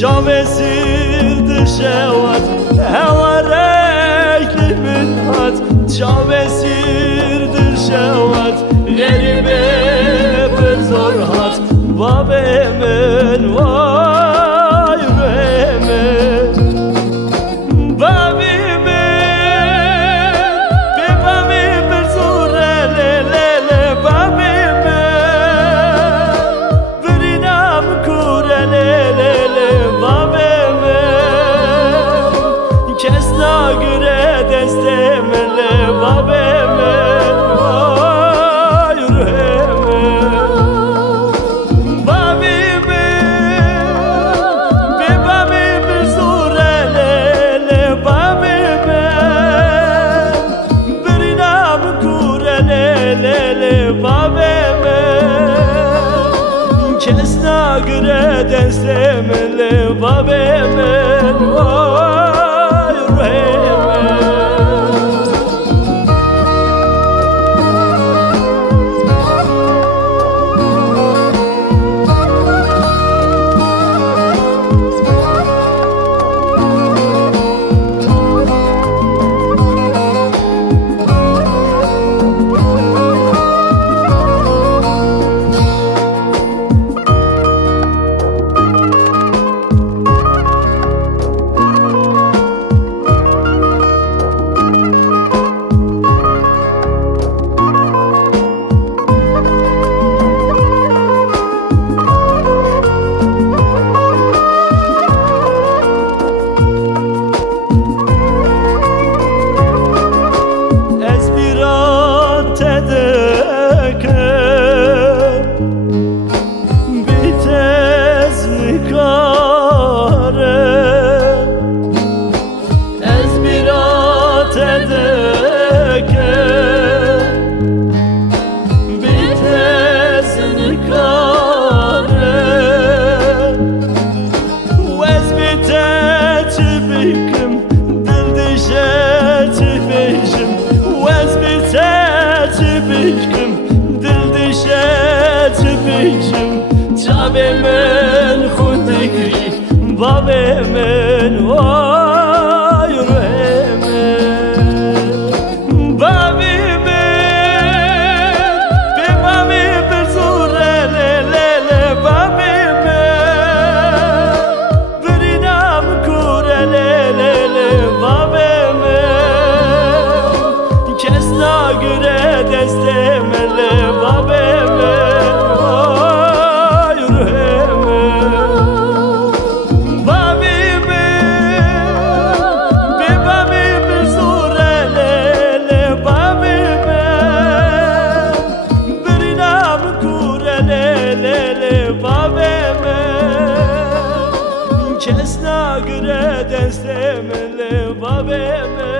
Çavesirdir şevat, hevarek minhat. Çavesirdir şevat, geribe bir zor hat. Babemin vay bemin, babimin, bebami bir zor elelele. Babimin, bir inam kurelelele. Kesna göre destemele babemin vay yüreğimin. Babimin, bebami bir zurelele. Babimin, bir inam kurelelele. Babimin, kesna göre destemele babemin vay. Çabemin xudikri, babemin vay yüreğimin. Babimin, bebami bir zurelelele. Babimin, bir inam kurelelele. Babimin, kesna göre destemele. Babimin vay yüreğimin. کس نگره دستم لبابم